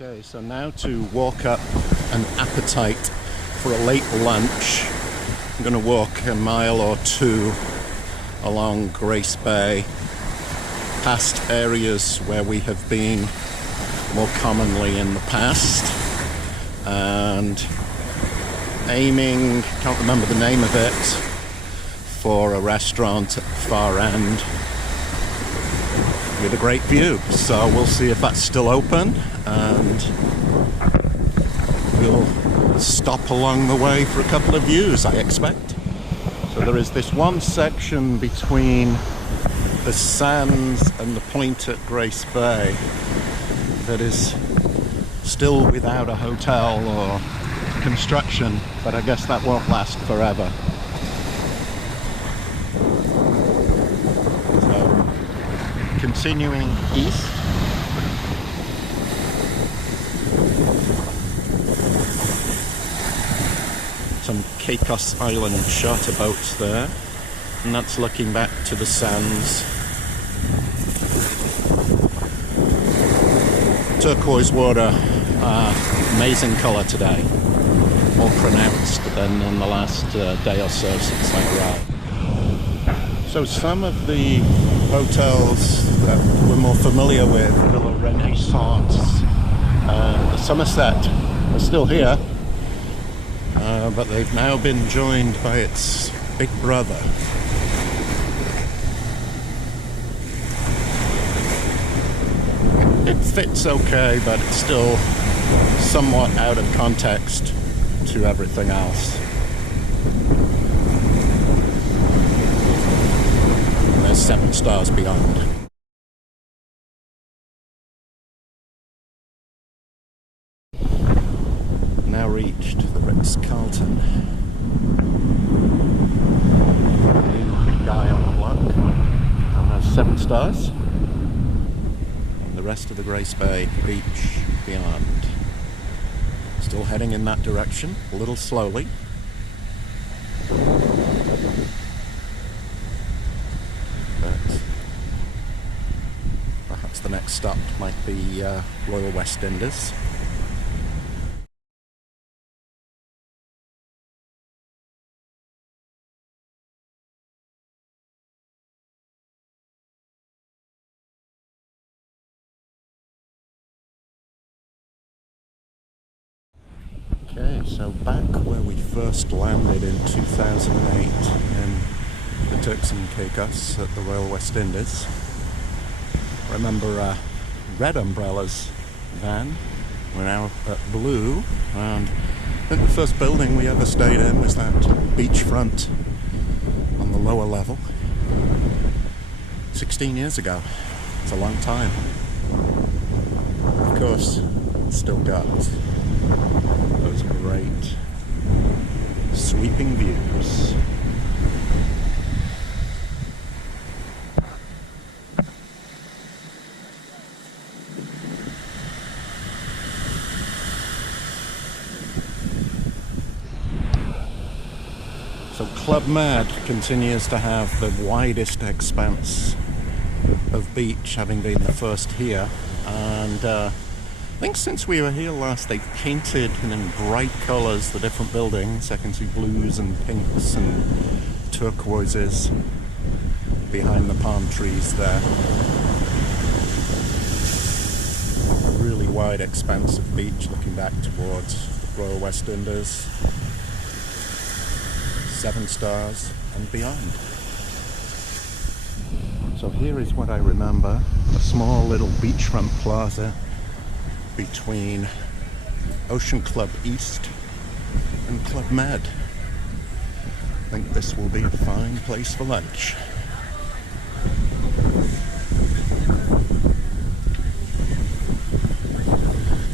Okay, so now to walk up an appetite for a late lunch. I'm going to walk a mile or two along Grace Bay, past areas where we have been more commonly in the past, and aiming, can't remember the name of it, for a restaurant at the far end with a great view. So we'll see if that's still open, and we'll stop along the way for a couple of views, I expect. So there is this one section between the sands and the point at Grace Bay that is still without a hotel or construction, but I guess that won't last forever. So, continuing east, some Caicos Island charter boats there, and that's looking back to the sands. Turquoise water, amazing colour today, more pronounced than in the last day or so since I arrived. So some of the hotels that we're more familiar with, Villa Renaissance and the Somerset, are still here, but they've now been joined by its big brother. It fits okay, but it's still somewhat out of context to everything else. And there's 7 stars beyond. Now reached the Ritz-Carlton. Big guy on the block, and there's 7 stars. The rest of the Grace Bay beach beyond. Still heading in that direction, a little slowly. But perhaps the next stop might be Royal West Indies. Okay, so back where we first landed in 2008 in the Turks and Caicos at the Royal West Indies. I remember red umbrellas then. We're now at blue, and I think the first building we ever stayed in was that beachfront on the lower level. 16 years ago. It's a long time. Of course, it's still got those great sweeping views. So Club Med continues to have the widest expanse of beach, having been the first here, and I think since we were here last, they've painted in bright colours the different buildings. I can see blues and pinks and turquoises behind the palm trees there. A really wide expanse of beach looking back towards Royal West Indies. 7 stars and beyond. So here is what I remember, a small little beachfront plaza between Ocean Club East and Club Med. I think this will be a fine place for lunch.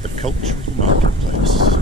The cultural marketplace.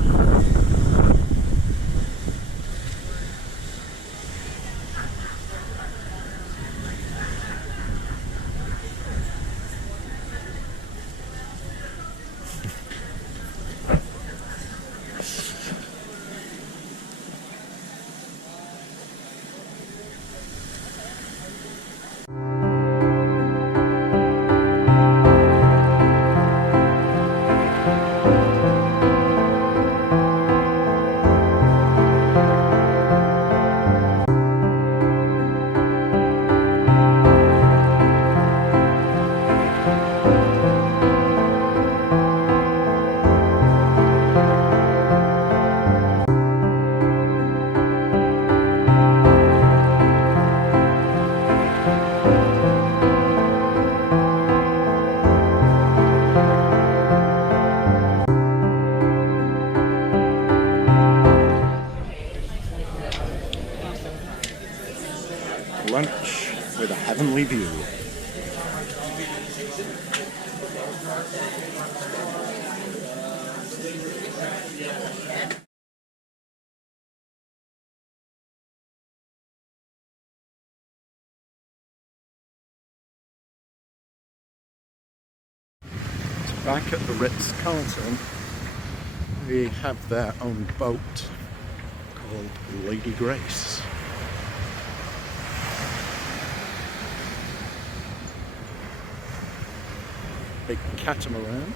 view. Back at the Ritz-Carlton, we have their own boat called Lady Grace. Big catamaran.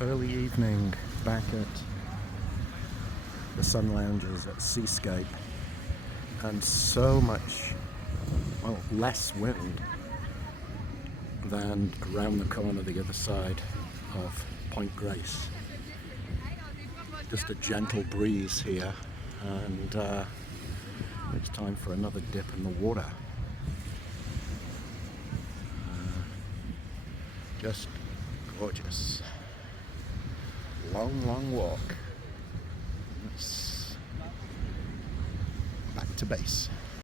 Early evening back at the Sun Lounges at Seascape, and so much, well, less wind than around the corner the other side of Point Grace. Just a gentle breeze here, and it's time for another dip in the water. Just gorgeous. Long walk. Let's back to base.